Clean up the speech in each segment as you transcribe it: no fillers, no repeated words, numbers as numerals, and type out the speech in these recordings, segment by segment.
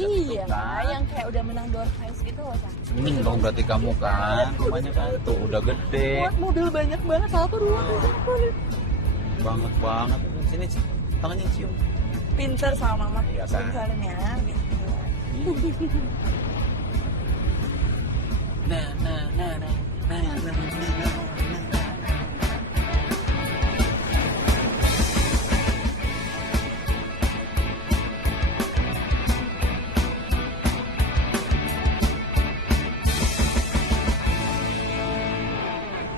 Iya, kan. yang kayak udah menang door prize gitu loh, Cak. Seneng dong berarti kamu kan, rumahnya kan tuh udah gede. Buat mobil banyak banget, satu dua. Banget banget. Sini tangannya cium. Pinter sama mama. Biasa. Pinternya. Nah.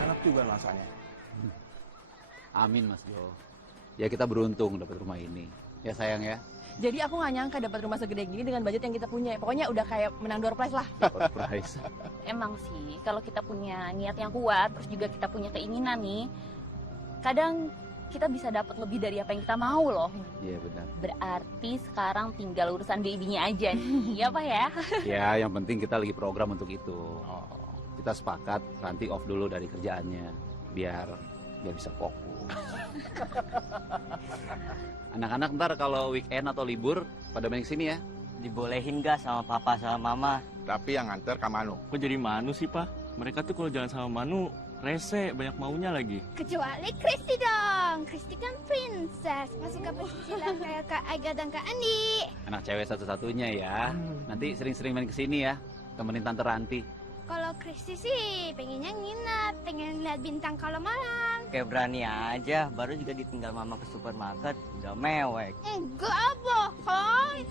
Enak juga rasanya. Amin Mas Jo. Ya kita beruntung dapat rumah ini. Ya sayang ya. Jadi aku nggak nyangka dapat rumah segede gini dengan budget yang kita punya. Pokoknya udah kayak menang door prize lah. Dapat prize. Emang sih, kalau kita punya niat yang kuat, terus juga kita punya keinginan nih, kadang kita bisa dapat lebih dari apa yang kita mau loh. Iya benar. Berarti sekarang tinggal urusan baby-nya aja nih. Iya Pak ya? Ya yang penting kita lagi program untuk itu. Kita sepakat Ranti off dulu dari kerjaannya biar bisa fokus. Anak-anak ntar kalau weekend atau libur pada main sini ya. Dibolehin gak sama papa sama mama? Tapi yang nganter ke Manu. Kok jadi Manu sih, Pak? Mereka tuh kalau jalan sama Manu, rese, banyak maunya lagi. Kecuali Kristi dong. Kristi kan princess. Masuk ke pesisilan kayak Kak Aga dan Kak Andi. Anak cewek satu-satunya ya. Nanti sering-sering main kesini ya. Temenin Tante Ranti. Kalau Kristi sih pengennya nginep, pengen lihat bintang kalau malam. Kayak berani aja, baru juga ditinggal mama ke supermarket, udah mewek. Enggak bohong.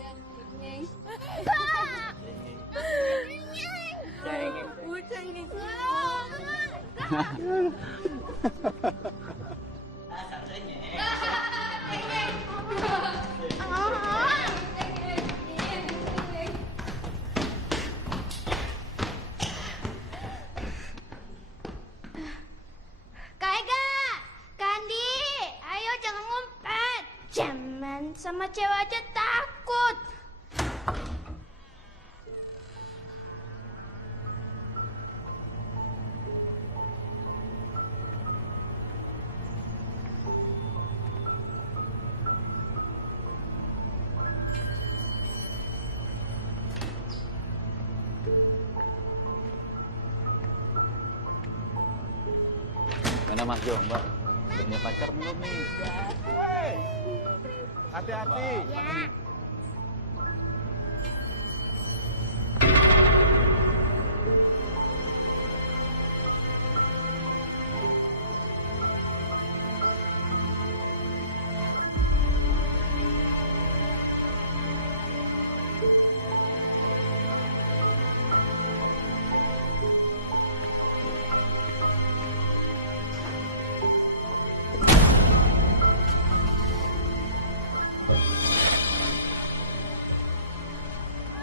Enggak. Kak Ega, Kandi, ayo jangan ngumpet. Jangan sama cewek aja takut. Mana Mas Jo, Mbak? Udah punya pacar belum nih? Hati-hati. Ya.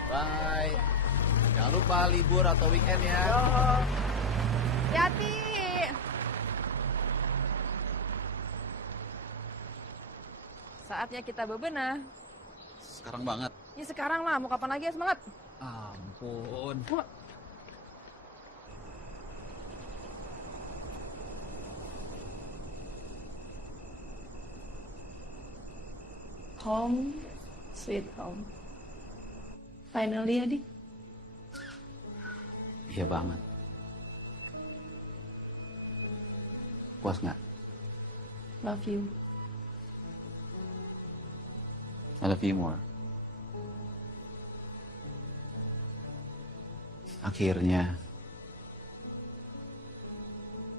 Bye. Jangan lupa libur atau weekend ya. Hati-hati. Saatnya kita bebenah. Sekarang banget. Ya sekarang lah, mau kapan lagi ya, semangat. Ampun. Home, sweet home. Finally ya, Dik. Iya banget. Puas nggak? Love you. I love you more. Akhirnya,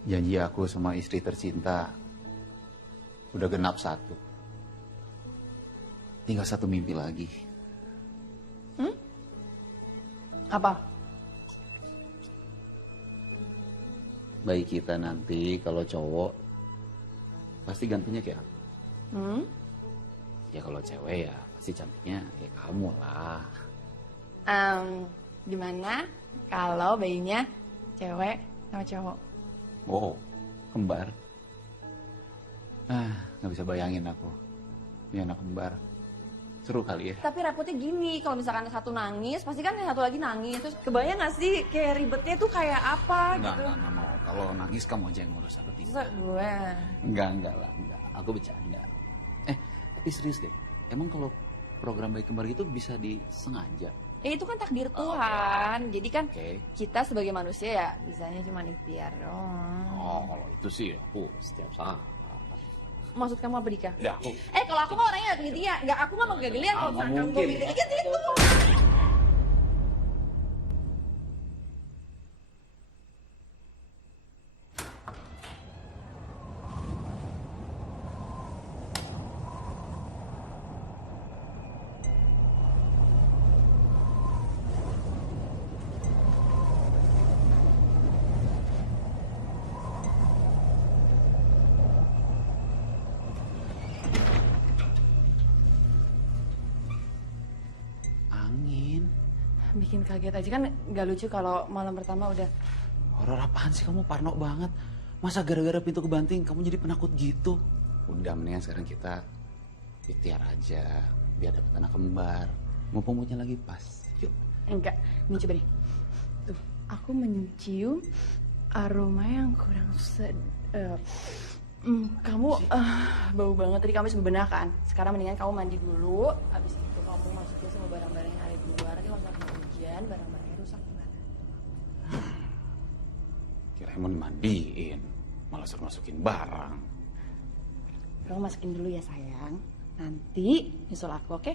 janji aku sama istri tercinta udah genap satu. Tinggal satu mimpi lagi. Apa? Bayi kita nanti kalau cowok pasti gantengnya kayak aku. Ya kalau cewek ya pasti cantiknya kayak kamu lah. Gimana kalau bayinya cewek sama cowok? Wow, kembar. Nggak bisa bayangin aku. Ini anak kembar. Seru kali ya. Tapi repotnya gini, kalau misalkan yang satu nangis, pasti kan yang satu lagi nangis. Terus kebayang gak sih kayak ribetnya tuh kayak apa gitu? Enggak mau. Kalau nangis kamu aja yang ngurus, aku tinggal. Terus gue. Enggak lah, enggak. Aku bercanda. Tapi serius deh. Emang kalau program bayi kembar gitu bisa disengaja. Ya itu kan takdir Tuhan. Jadi kan Oke. kita sebagai manusia ya bisanya cuma ikhtiar doang. Oh, kalau itu sih aku setiap saat. Maksud kamu apa, Dika? Ya aku. Kalau aku mah orangnya gak teliti ya. Aku mah gak gelian kalau misalkan kamu mungkin. milih dikit itu. Angin. Bikin kaget aja kan gak lucu kalau malam pertama udah. Horor apaan sih kamu, parno banget. Masa gara-gara pintu kebanting kamu jadi penakut gitu? Udah, mendingan sekarang kita ikhtiar aja biar dapat anak kembar. Mumpung moodnya lagi pas. Yuk. Enggak, ini coba deh. Tuh, aku mencium aroma yang kurang kamu bau banget tadi kamu habis bebenah kan. Sekarang mendingan kamu mandi dulu. Habis itu kamu masukin semua barang-barang yang ada di luar. Nanti kalau misalkan hujan, barang-barangnya rusak gimana? Kirain mau dimandiin, malah suruh masukin barang. Kamu masukin dulu ya sayang. Nanti nyusul aku, oke?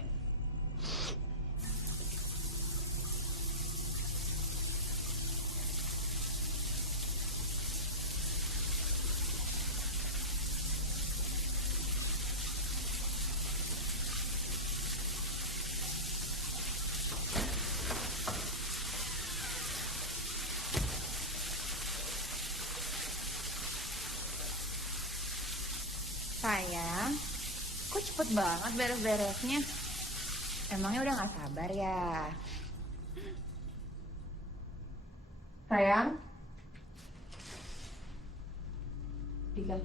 Sayang, kok cepet banget beres-beresnya? Emangnya udah gak sabar ya? Sayang? Dika?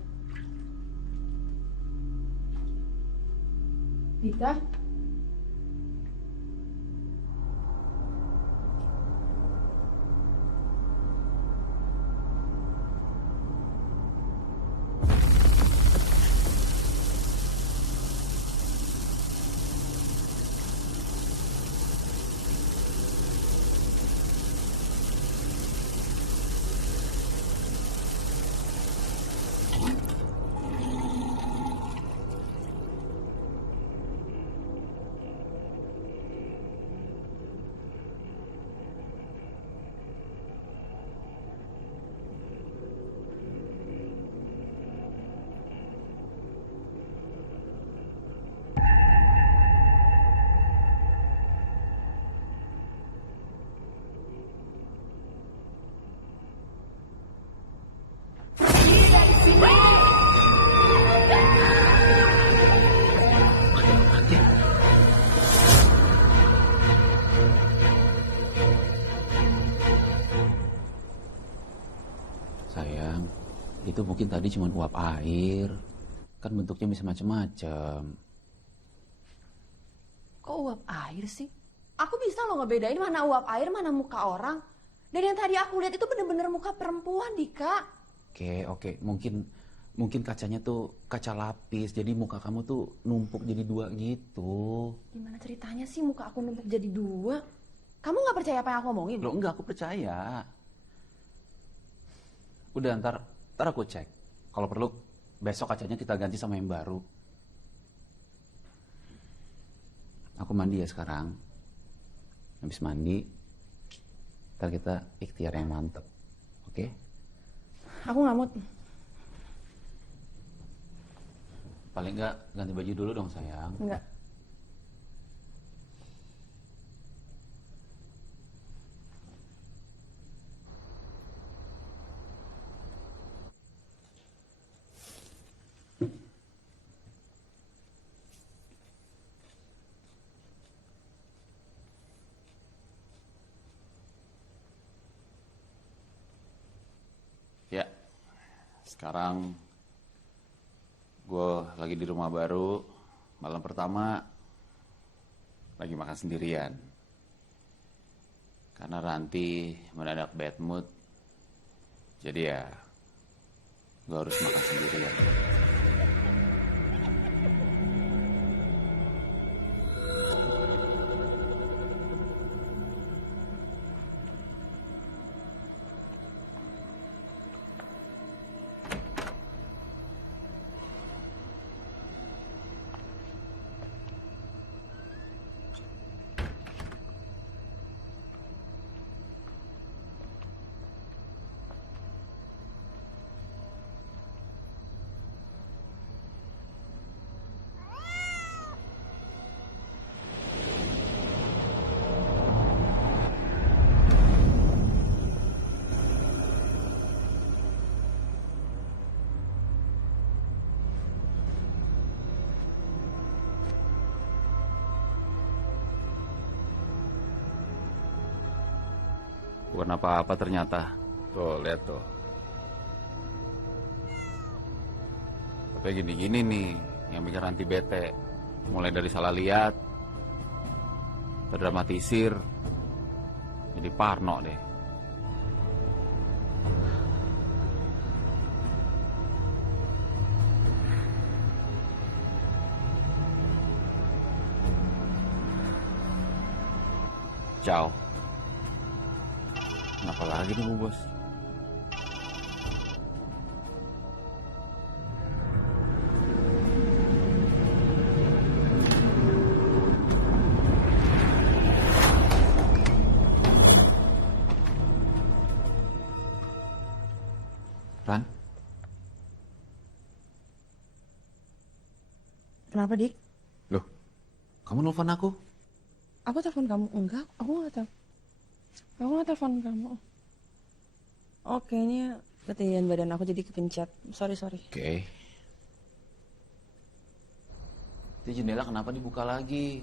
Dika? Sayang, itu mungkin tadi cuma uap air. Kan bentuknya bisa macam-macam. Kok uap air sih? Aku bisa loh ngebedain mana uap air, mana muka orang. Dan yang tadi aku lihat itu bener-bener muka perempuan, Dika. Oke. Mungkin kacanya tuh kaca lapis. Jadi muka kamu tuh numpuk jadi dua gitu. Gimana ceritanya sih muka aku numpuk jadi dua? Kamu gak percaya apa yang aku ngomongin? Loh enggak, aku percaya. Udah, ntar aku cek. Kalau perlu besok kacanya kita ganti sama yang baru. Aku mandi ya sekarang. Habis mandi, ntar kita ikhtiar yang mantep. Oke? Aku nggak mood. Paling enggak ganti baju dulu dong sayang. Enggak. Ya, sekarang gue lagi di rumah baru, malam pertama lagi makan sendirian. Karena Ranti mendadak bad mood, jadi ya gue harus makan sendirian. Bukan apa-apa ternyata. Tuh, lihat tuh. Tapi gini-gini nih, yang bikin Ranti bete. Mulai dari salah lihat, terdramatisir, jadi parno deh. Ciao. Kenapa lagi nih Bu Bos? Ran? Kenapa, Dik? Loh, kamu nelfon aku? Aku telepon kamu? Enggak, aku nggak telepon. Aku nggak telepon kamu. Oh, kayaknya ketinggian badan aku jadi kepencet. Sorry. Oke. Itu jendela kenapa dibuka lagi?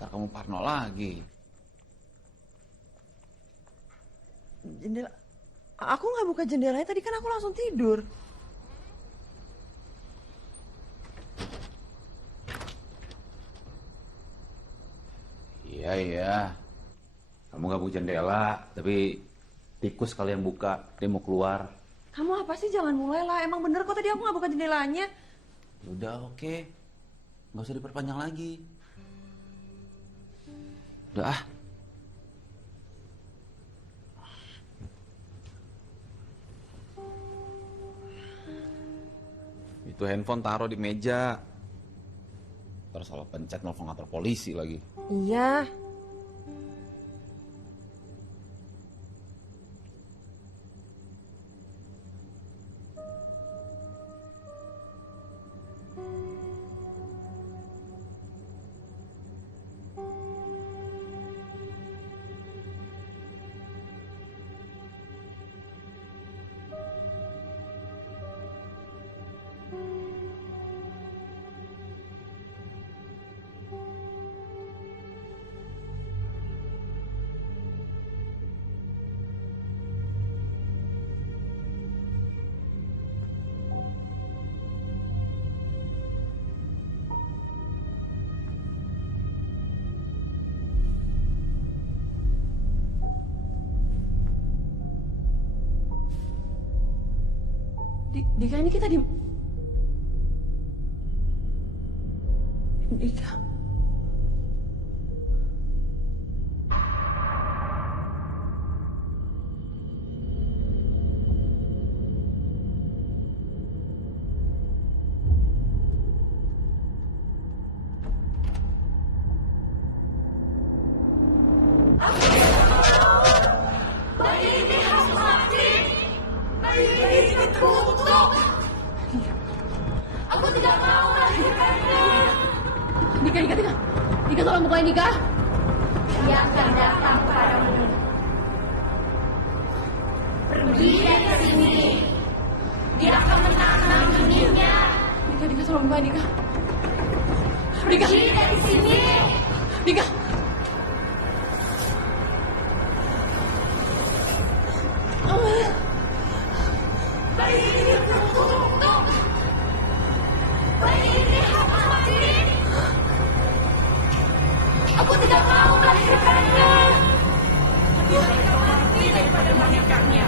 Ntar kamu parno lagi. Jendela. Aku nggak buka jendelanya tadi, kan aku langsung tidur. Iya. Kamu gak buka jendela, tapi tikus kali yang buka. Dia mau keluar. Kamu apa sih? Jangan mulai lah. Emang bener kok tadi aku nggak buka jendelanya. Udah oke. Gak usah diperpanjang lagi. Udah ah. Itu handphone taruh di meja. Terus salah pencet nelfon kantor polisi lagi. Iya. Dika, ini kita di... Dika. Dika, tolong bukain Dika. Dia akan datang padamu. Pergi dari sini. Dia akan menanam benihnya. Dika, tolong bukain Dika. Dika. Pergi dari sini. Dika. Bayi ini tertutup. Bayi ini harus mati. Aku tidak mau melahirkannya. Dia akan mati daripada melahirkannya.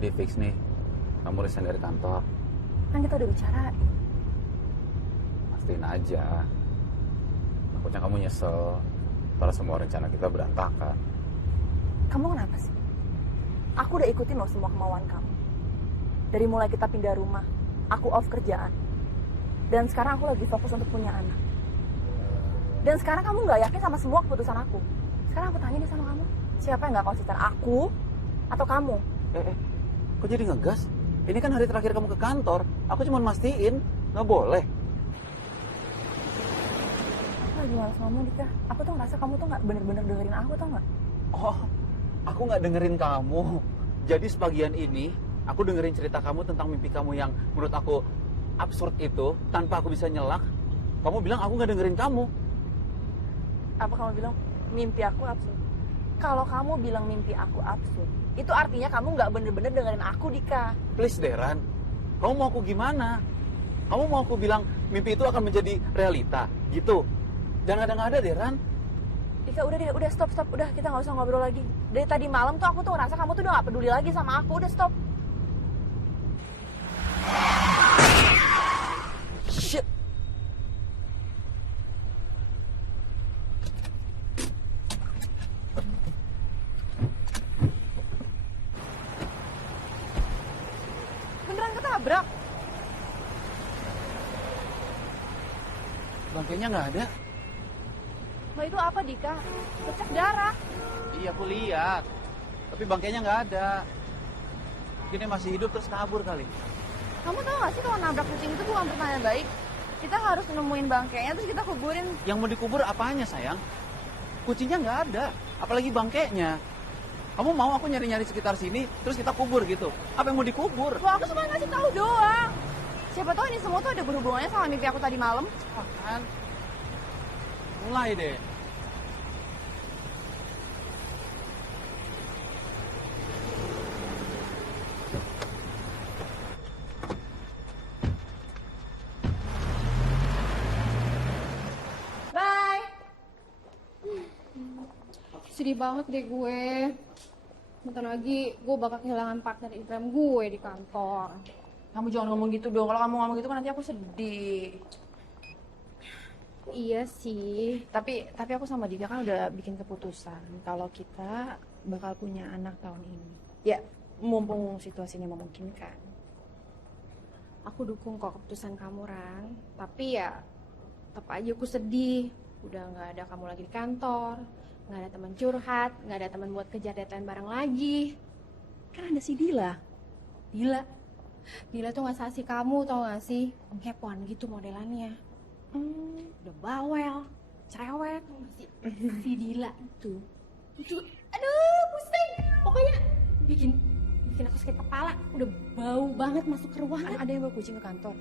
Jadi fix nih, kamu resign dari kantor. Kan kita udah bicarain. Pastiin aja. Takutnya kamu nyesel kalau semua rencana kita berantakan. Kamu kenapa sih? Aku udah ikutin loh semua kemauan kamu. Dari mulai kita pindah rumah, aku off kerjaan. Dan sekarang aku lagi fokus untuk punya anak. Dan sekarang kamu nggak yakin sama semua keputusan aku. Sekarang aku tanya deh sama kamu, siapa yang nggak konsisten, aku atau kamu? Kok jadi ngegas? Ini kan hari terakhir kamu ke kantor. Aku cuma mastiin, nggak boleh. Aku lagi malas ngomong, Dika. Aku tuh ngerasa kamu tuh nggak bener-bener dengerin aku, tau nggak? Oh, aku nggak dengerin kamu. Jadi sebagian ini, aku dengerin cerita kamu tentang mimpi kamu yang menurut aku absurd itu, tanpa aku bisa nyelak. Kamu bilang aku nggak dengerin kamu. Apa kamu bilang mimpi aku absurd? Kalau kamu bilang mimpi aku absurd, itu artinya kamu nggak bener-bener dengerin aku, Dika. Please, Deran. Kamu mau aku gimana? Kamu mau aku bilang mimpi itu akan menjadi realita, gitu? Jangan ada-ada, Deran. Dika, udah deh, udah stop, udah kita nggak usah ngobrol lagi. Dari tadi malam tuh aku tuh ngerasa kamu tuh udah nggak peduli lagi sama aku, udah stop. Shit. Beneran ketabrak? Bangkainya nggak ada. Lo itu apa, Dika? Bercak darah. Iya, aku lihat. Tapi bangkainya nggak ada. Mungkin dia masih hidup terus kabur kali. Kamu tahu gak sih kalau nabrak kucing itu bukan pertanyaan baik? Kita harus nemuin bangkainya terus kita kuburin. Yang mau dikubur apanya, sayang? Kucingnya nggak ada. Apalagi bangkainya. Kamu mau aku nyari-nyari sekitar sini, terus kita kubur gitu? Apa yang mau dikubur? Loh, aku cuma ngasih tahu doang. Siapa tahu ini semua tuh ada berhubungannya sama mimpi aku tadi malam. Kan? Mulai deh. Bye. Sedih banget deh gue. Bentar lagi gue bakal kehilangan partner Instagram gue di kantor. Kamu jangan ngomong gitu dong. Kalau kamu ngomong gitu kan nanti aku sedih. Iya sih. Tapi aku sama Dika kan udah bikin keputusan kalau kita bakal punya anak tahun ini. Ya, mumpung situasinya memungkinkan. Aku dukung kok keputusan kamu, Ran. Tapi ya tetap aja aku sedih. Udah nggak ada kamu lagi di kantor, nggak ada teman curhat, nggak ada teman buat kejar deadline bareng lagi. Kan ada si Dila. Dila tuh nggak sasi kamu, tau gak sih? Kepoan gitu modelannya. Udah bawel, cerewet, tau gak sih? Si Dila itu, aduh pusing. Pokoknya bikin aku sakit kepala. Udah bau banget masuk ke ruangan. Ada yang bawa kucing ke kantor.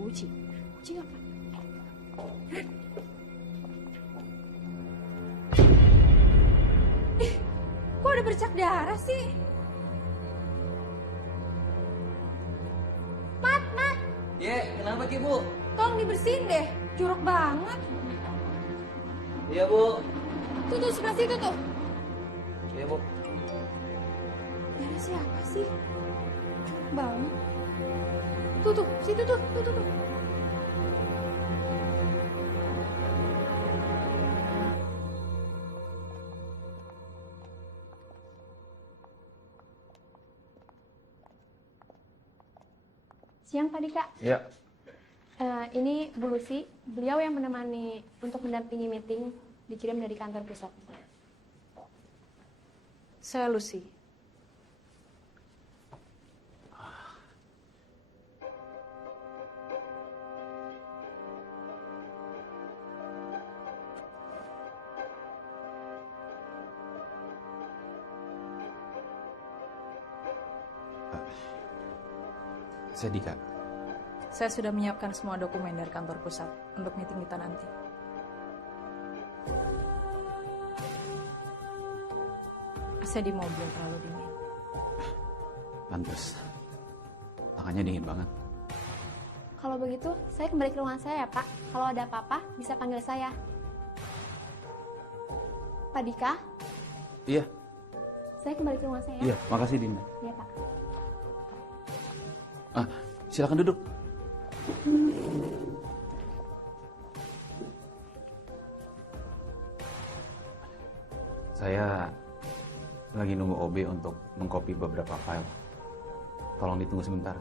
Kucing apa? Kok ada bercak darah sih? Mat. Iya, kenapa Ki, Bu? Tolong dibersihin deh. Jorok banget. Iya, Bu. Tuh sebelah situ tuh. Iya, Bu. Darah siapa sih? Jorok banget. Tuh, situ tuh. Siang Pak Dika. Iya. Ini Bu Lucy, beliau yang menemani untuk mendampingi meeting, dikirim dari kantor pusat. Saya Lucy. Saya Dika. Saya sudah menyiapkan semua dokumen dari kantor pusat untuk meeting kita nanti. AC di mobil terlalu dingin. Pantes. Tangannya dingin banget. Kalau begitu, saya kembali ke ruangan saya ya Pak. Kalau ada apa-apa, bisa panggil saya. Pak Dika, Iya. Saya kembali ke rumah saya. Iya, makasih Dinda. Iya, Pak. Silakan duduk. Saya lagi nunggu OB untuk mengcopy beberapa file. Tolong ditunggu sebentar.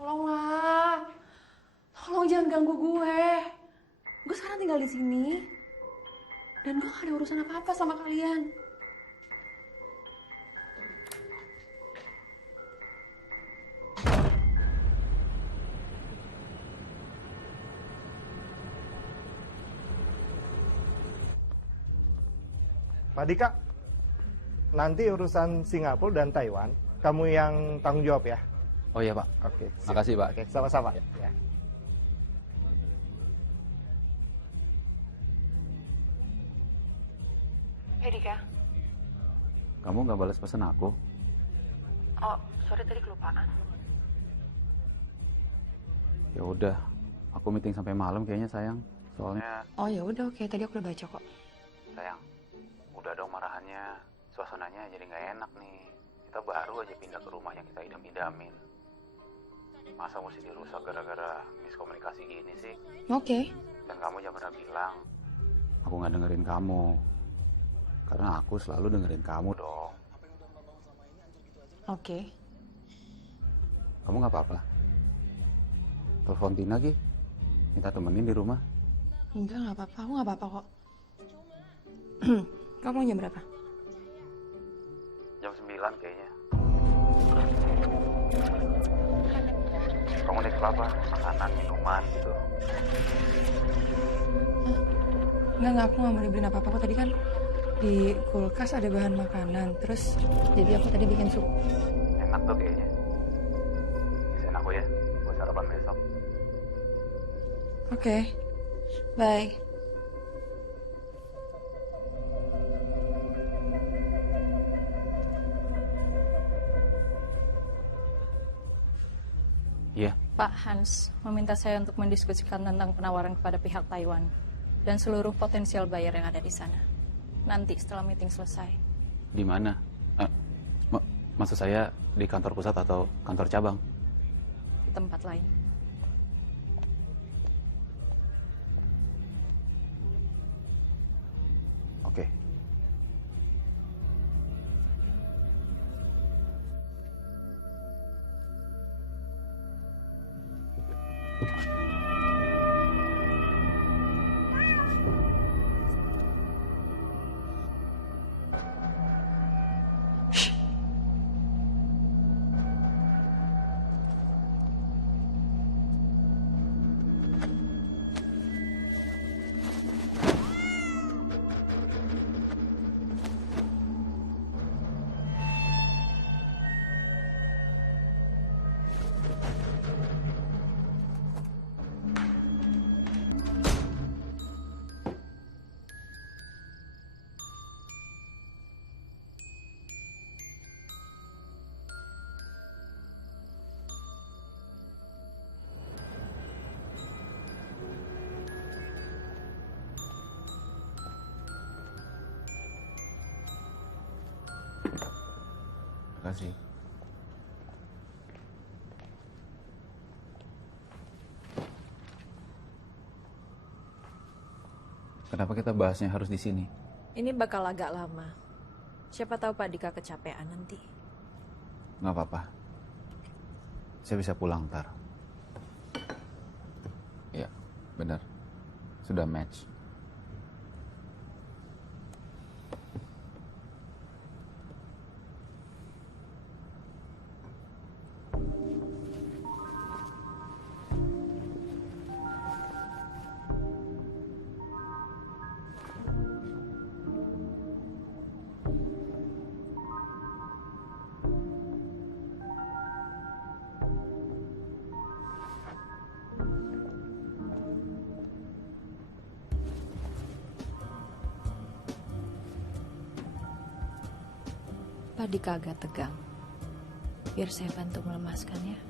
Tolonglah. Tolong jangan ganggu gue. Gue sekarang tinggal di sini. Dan gue gak ada urusan apa-apa sama kalian. Pak Dika, nanti urusan Singapura dan Taiwan, kamu yang tanggung jawab ya? Oh iya Pak. Oke. siap. Makasih Pak. Oke, sama-sama. Ya. Dika. Kamu nggak balas pesan aku? Oh, sorry tadi kelupaan. Ya udah, aku meeting sampai malam kayaknya sayang. Soalnya Oh ya udah oke, tadi aku udah baca kok. sayang, udah dong marahannya. Suasananya jadi nggak enak nih. Kita baru aja pindah ke rumah yang kita idam-idamin. Masa mesti dirusak gara-gara miskomunikasi gini sih? Oke. Dan kamu jangan pernah bilang aku nggak dengerin kamu. Karena aku selalu dengerin kamu dong. Oke. Kamu nggak apa-apa? Telepon Tina Gi. Minta temenin di rumah. Enggak, nggak apa-apa. Aku nggak apa-apa kok. Kamu jam berapa? Jam 9 kayaknya. Kamu naik apa? Makanan, minuman gitu. Enggak, aku nggak mau dibeliin apa-apa kok. Tadi kan di kulkas ada bahan makanan. Terus jadi aku tadi bikin sup. Enak tuh kayaknya. Bisain aku ya, buat sarapan besok. Oke. Bye. Iya. Pak Hans meminta saya untuk mendiskusikan tentang penawaran kepada pihak Taiwan dan seluruh potensial buyer yang ada di sana. Nanti setelah meeting selesai. Di mana? Maksud saya di kantor pusat atau kantor cabang? Di tempat lain. Oke. Terima kasih. Kenapa kita bahasnya harus di sini? Ini bakal agak lama. Siapa tahu Pak Dika kecapean nanti. Nggak apa-apa. Saya bisa pulang ntar. Ya, benar. Sudah match. Pak Dika agak tegang. Biar saya bantu melemaskannya.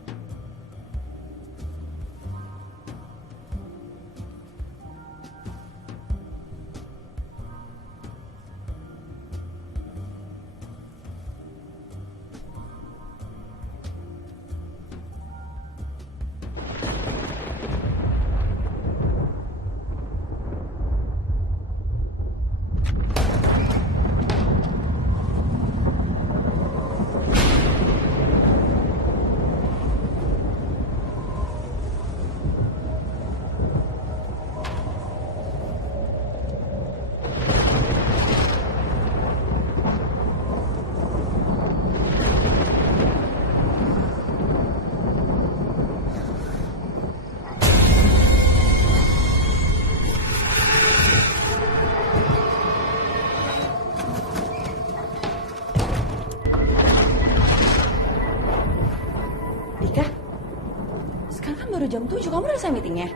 Dika, sekarang kan baru jam 7, kamu udah selesai meetingnya?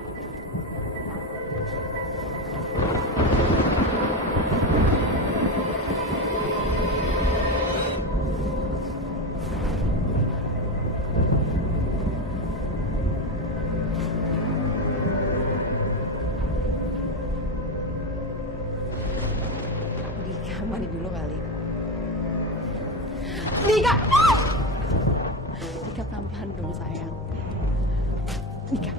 Dika, mandi dulu kali. Dika! Dika, pelan-pelan dong sayang. Dika.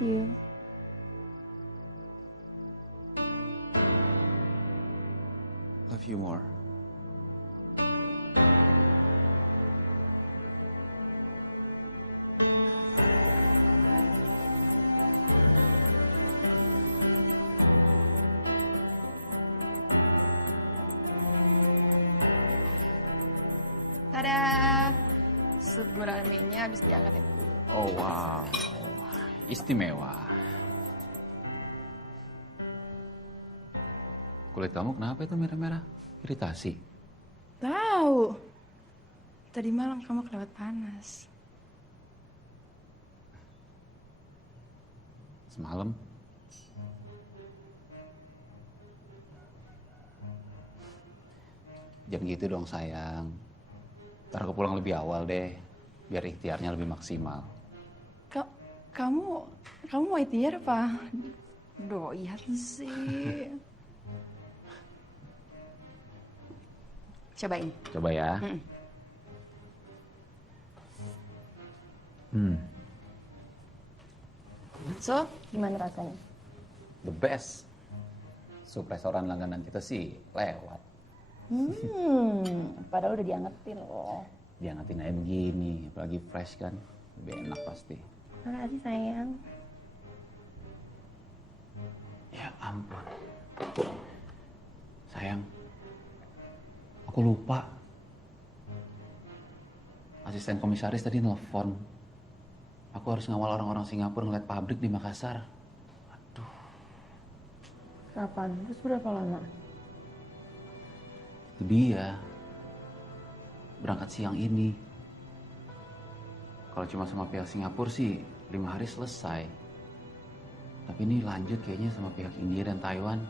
you. Love you more. Tada! Sup gurame-nya habis diangkat ya, Bu. Oh wow, istimewa. Kulit kamu kenapa itu merah-merah? Iritasi? Tahu. Tadi malam kamu kelewat panas. Semalam? Jangan gitu dong sayang. Ntar aku pulang lebih awal deh, biar ikhtiarnya lebih maksimal. Kamu mau ikhtiar apa? Doi sih. Cobain. Coba ya. So, gimana rasanya? The best. Sup restoran langganan kita sih lewat. Padahal udah diangetin loh. Diangetin aja begini, apalagi fresh kan. Lebih enak pasti. Makasih sayang. Ya ampun. Sayang, aku lupa. Asisten komisaris tadi nelfon. Aku harus ngawal orang-orang Singapura ngeliat pabrik di Makassar. Aduh. Kapan? Terus berapa lama? Itu dia. Berangkat siang ini. Kalau cuma sama pihak Singapura sih 5 hari selesai. Tapi ini lanjut kayaknya sama pihak India dan Taiwan.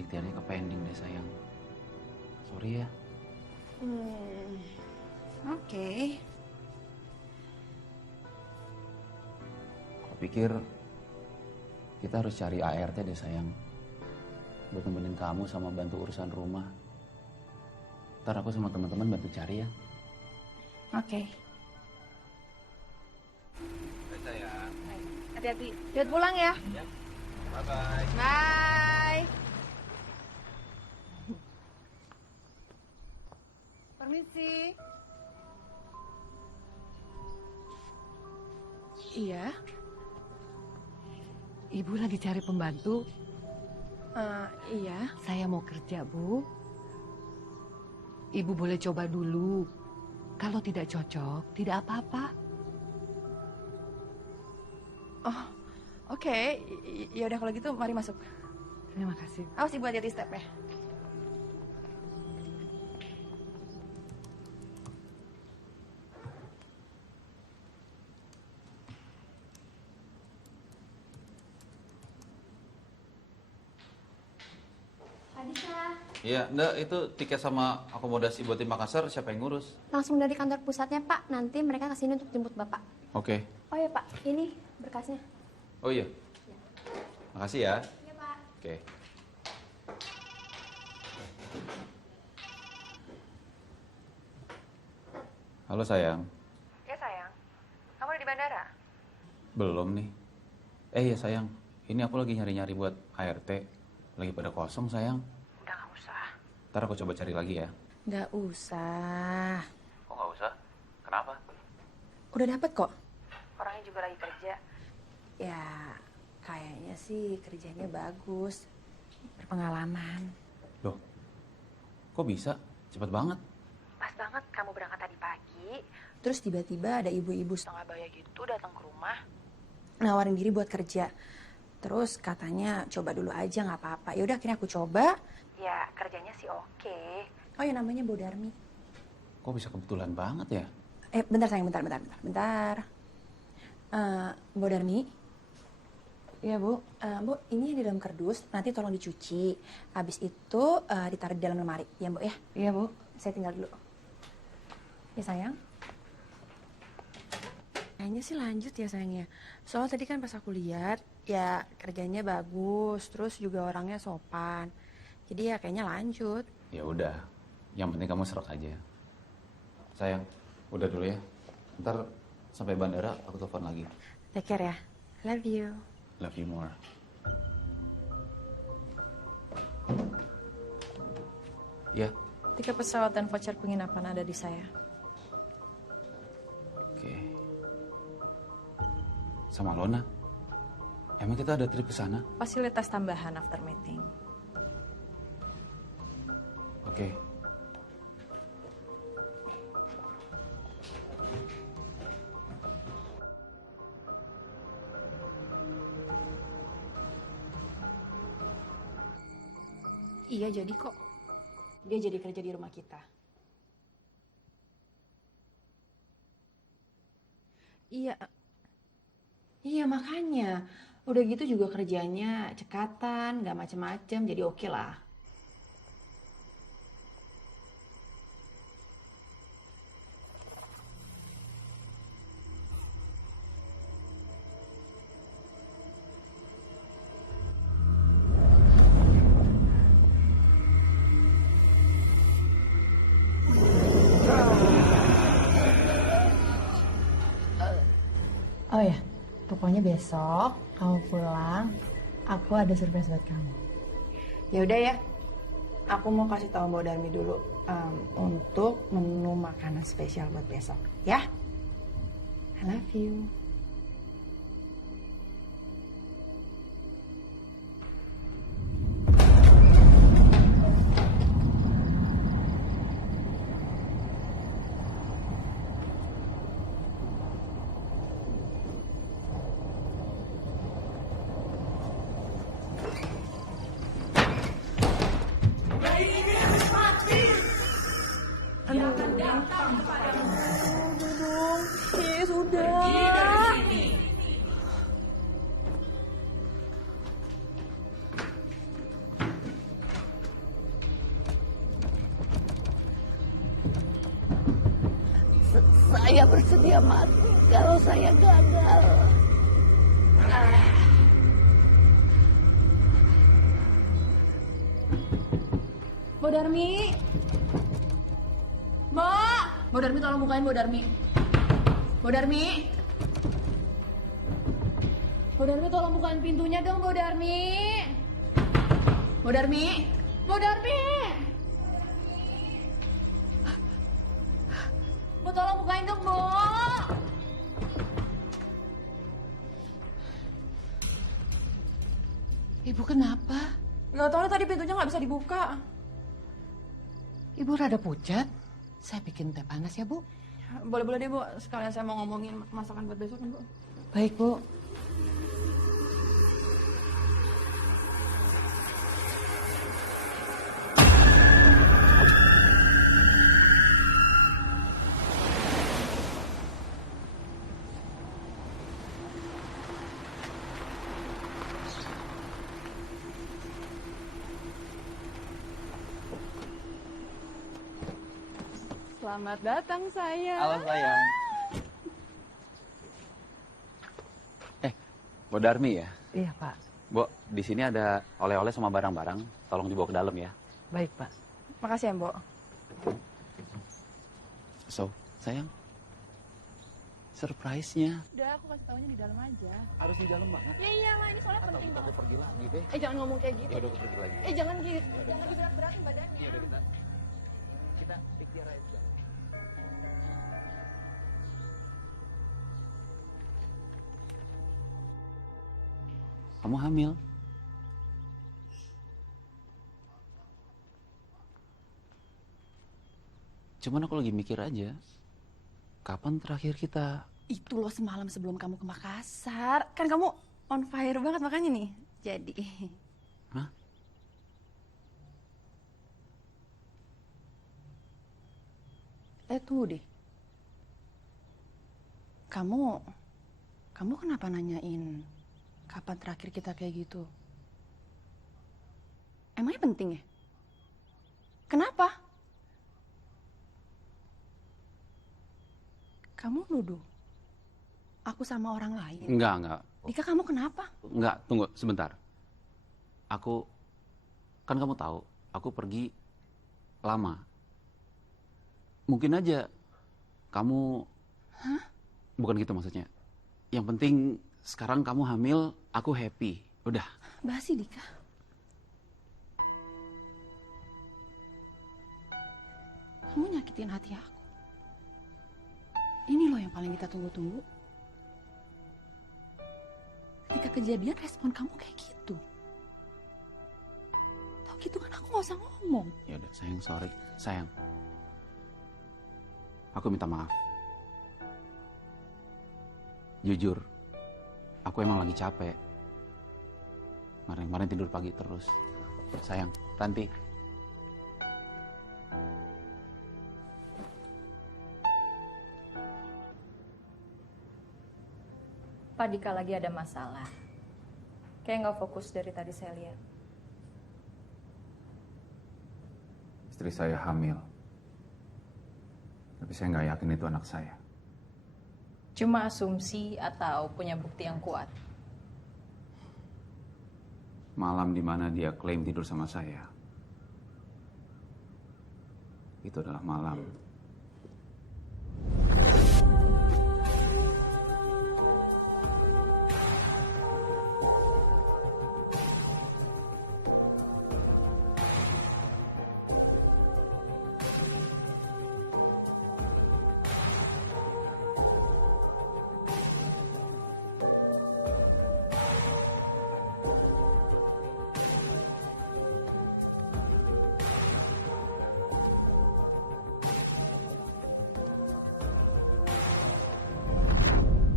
Ikhtiarnya ke pending deh sayang. Sorry ya. Oke. Aku pikir kita harus cari ART deh sayang. Buat nemenin kamu sama bantu urusan rumah. Ntar aku sama teman-teman bantu cari ya. Oke. Hati-hati. Cepat pulang ya. Bye-bye. Bye. Permisi. Iya. Ibu lagi cari pembantu. Iya. Saya mau kerja, Bu. Ibu boleh coba dulu. Kalau tidak cocok, tidak apa-apa. Oh, oke. Ya udah kalau gitu mari masuk. Terima kasih. Awas Ibu hati-hati step ya. Iya, enggak itu tiket sama akomodasi buat di Makassar siapa yang ngurus? Langsung dari kantor pusatnya, Pak. Nanti mereka kesini untuk jemput Bapak. Oke. Oh ya, Pak. Ini berkasnya. Oh iya. Makasih ya. Iya, Pak. Oke. Halo sayang. Ya sayang. Kamu udah di bandara? Belum nih. Iya sayang. Ini aku lagi nyari-nyari buat ART. Lagi pada kosong sayang. Udah gak usah. Ntar aku coba cari lagi ya. Nggak usah. Oh nggak usah? Kenapa? Udah dapet kok. Orangnya juga lagi kerja. Ya, kayaknya sih kerjanya bagus. Berpengalaman. Loh, kok bisa? Cepet banget. Pas banget kamu berangkat tadi pagi. Terus tiba-tiba ada ibu-ibu Setengah baya gitu datang ke rumah. nawarin diri buat kerja. Terus katanya coba dulu aja nggak apa-apa. Ya udah akhirnya aku coba. Ya kerjanya sih oke. Oh ya namanya Bu Darmi. Kok bisa kebetulan banget ya? Bentar sayang, bentar. Bu Darmi. Iya Bu. Bu, ini di dalam kardus. Nanti tolong dicuci. Habis itu ditaruh di dalam lemari. Ya Bu ya? Iya Bu. Saya tinggal dulu. Ya sayang. Kayaknya sih lanjut ya sayangnya. Soalnya tadi kan pas aku lihat, ya kerjanya bagus. Terus juga orangnya sopan. Jadi ya kayaknya lanjut. Ya udah. Yang penting kamu serak aja. Sayang, udah dulu ya. Ntar Sampai bandara aku telepon lagi. Take care ya. Love you. Love you more. Ya, Tiket pesawat dan voucher penginapan ada di saya. oke. Sama Lona. Emang kita ada trip ke sana? Fasilitas tambahan after meeting. Oke. Iya jadi kok. Dia jadi kerja di rumah kita. Iya. Iya makanya. Udah gitu juga kerjanya cekatan, gak macem-macem, jadi oke lah. Oh ya, pokoknya besok kamu pulang, aku ada surprise buat kamu. Ya udah ya, aku mau kasih tahu Mbak Darmi dulu untuk menu makanan spesial buat besok, ya. I love you. Saya bersedia mati kalau saya gagal. Mbak Darmi. Mbak. Mbak Darmi tolong bukain Mbak Darmi. Mbak Darmi. Mbak Darmi tolong bukain pintunya dong Mbak Darmi. Mbak Darmi. Mbak Darmi. Mbak tolong bukain dong Mbak. Ibu kenapa? Gak tau tadi pintunya nggak bisa dibuka. Ibu rada pucat. Saya bikin teh panas ya, Bu. Boleh-boleh deh Bu, sekalian saya mau ngomongin masakan buat besok kan Bu. Baik, Bu. Selamat datang sayang. Halo sayang. Bo Darmi ya? Iya, Pak. Bo, di sini ada oleh-oleh sama barang-barang. Tolong dibawa ke dalam ya. Baik, Pak. Makasih ya Mbok. So, sayang. Surprise-nya. Udah aku kasih taunya di dalam aja. Harus di dalam banget. Ya iyalah ini soalnya Atau penting kita banget. pergi lagi deh. Jangan ngomong kayak gitu. Ya udah, aku pergi lagi. Jangan gitu. Jangan diberat-beratin badannya. Ya udah, kita ikhtiar aja. Kamu hamil. Cuman aku lagi mikir aja, kapan terakhir kita... Itu loh semalam sebelum kamu ke Makassar. Kan kamu on fire banget makanya nih. Jadi. Hah? Tuh deh. Kamu kenapa nanyain kapan terakhir kita kayak gitu? Emangnya penting ya? Kenapa? Kamu nuduh aku sama orang lain? Enggak. Dika, kamu kenapa? Enggak, tunggu sebentar. Kan kamu tahu, aku pergi lama. Mungkin aja kamu... Hah? Bukan gitu maksudnya. Yang penting sekarang kamu hamil, aku happy. Udah. Basi, Dika. Kamu nyakitin hati aku. Ini loh yang paling kita tunggu-tunggu. Ketika kejadian respon kamu kayak gitu. Tau gitu kan aku gak usah ngomong. Ya udah, sayang, sorry. Sayang. Aku minta maaf. Jujur, aku emang lagi capek. Kemarin tidur pagi terus. Sayang, Ranti. Pak Dika lagi ada masalah. Kayak nggak fokus dari tadi saya lihat. Istri saya hamil. Tapi saya nggak yakin itu anak saya. Cuma asumsi atau punya bukti yang kuat. Malam di mana dia klaim tidur sama saya. Itu adalah malam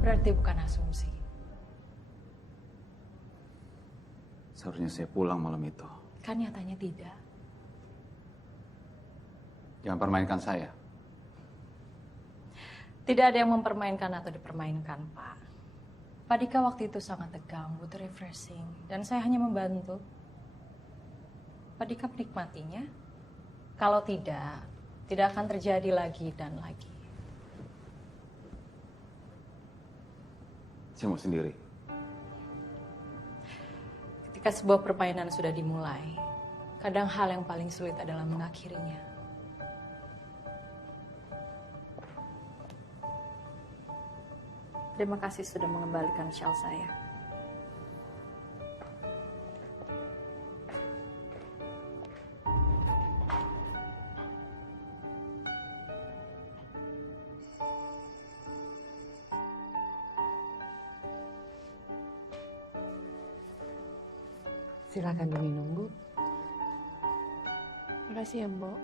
Berarti bukan asumsi. seharusnya saya pulang malam itu. Kan nyatanya tidak. Jangan permainkan saya. Tidak ada yang mempermainkan atau dipermainkan, Pak. Pak Dika waktu itu sangat tegang, butuh refreshing. Dan saya hanya membantu. Pak Dika menikmatinya. Kalau tidak, tidak akan terjadi lagi dan lagi. Saya mau sendiri. Ketika sebuah permainan sudah dimulai, kadang hal yang paling sulit adalah mengakhirinya. Terima kasih sudah mengembalikan shawl saya. Silakan diminum, Bu. Makasih ya, Mbok.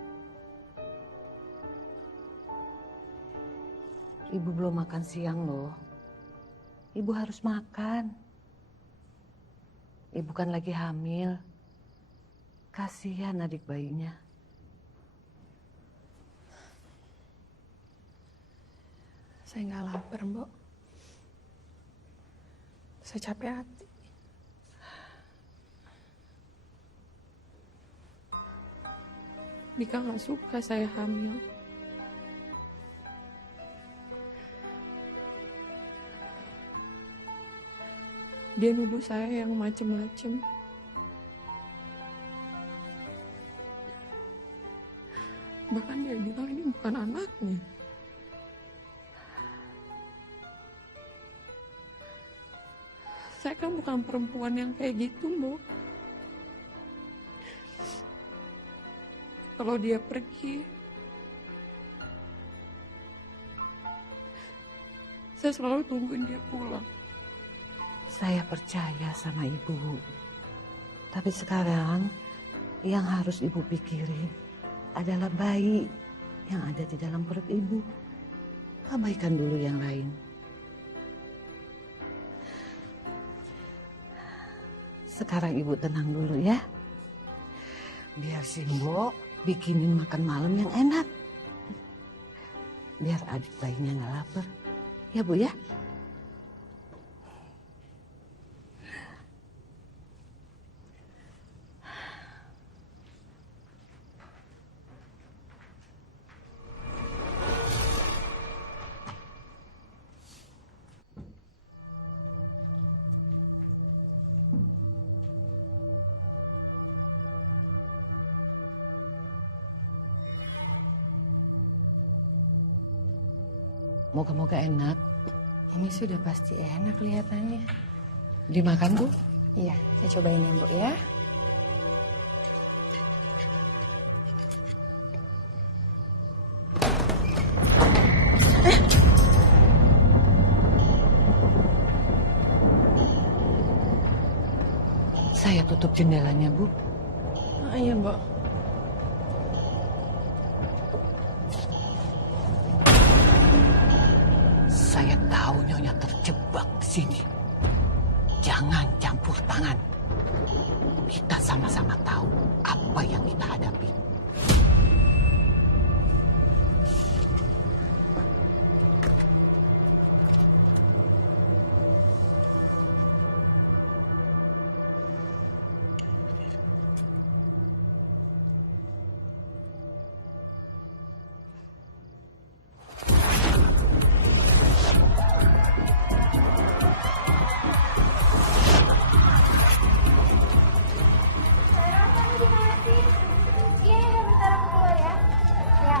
Ibu belum makan siang loh. Ibu harus makan. Ibu kan lagi hamil. Kasihan adik bayinya. Saya nggak lapar, Mbok. Saya capek hati. Dika nggak suka saya hamil. Dia nuduh saya yang macem-macem. Bahkan dia bilang ini bukan anaknya. Saya kan bukan perempuan yang kayak gitu, Mbok. Kalau dia pergi, saya selalu tungguin dia pulang. Saya percaya sama ibu. Tapi sekarang yang harus ibu pikirin adalah bayi yang ada di dalam perut ibu. Abaikan dulu yang lain. Sekarang ibu tenang dulu ya. Biar Simbo bikinin makan malam yang enak. Biar adik bayinya nggak lapar. Ya Bu ya? Moga-moga enak. Ini sudah pasti enak kelihatannya. Dimakan, Bu? Iya, saya cobain ya, Bu ya. Saya tutup jendelanya, Bu. Iya, Bu. Saya tahu Nyonya terjebak di sini. Jangan campur tangan. Kita sama-sama tahu apa yang kita hadapi. Iya, bentar aku keluar ya. Ya.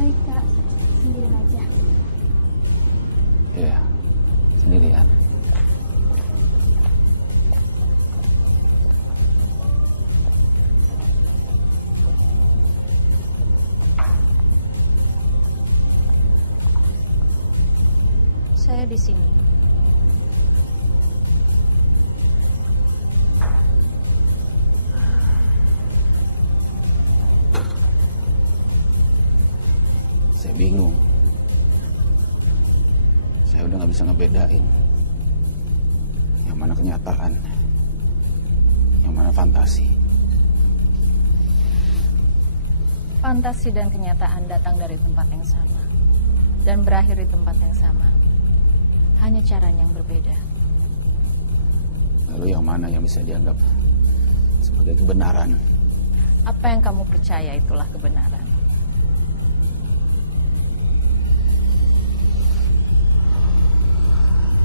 Hai Kak, sendirian aja. Iya, sendirian. Saya di sini. Saya bingung. Saya udah nggak bisa ngebedain yang mana kenyataan, yang mana fantasi. Fantasi dan kenyataan datang dari tempat yang sama dan berakhir di tempat yang sama. Hanya caranya yang berbeda. Lalu yang mana yang bisa dianggap sebagai kebenaran? Apa yang kamu percaya itulah kebenaran.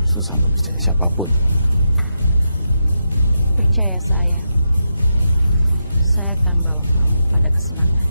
Susah untuk percaya siapapun. Percaya saya akan bawa kamu pada kesenangan.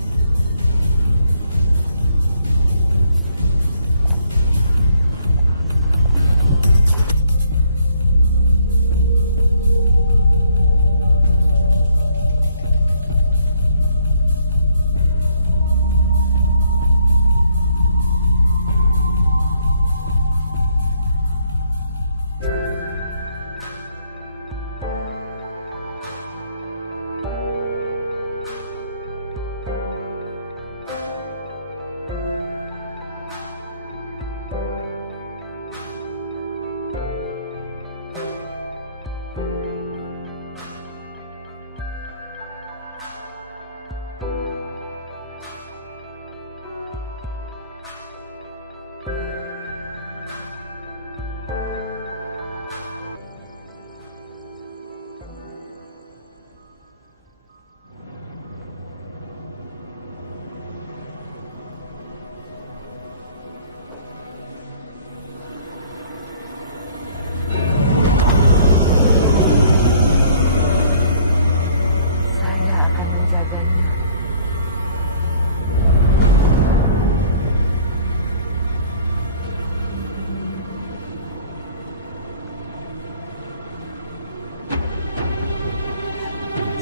Saya akan menjaganya.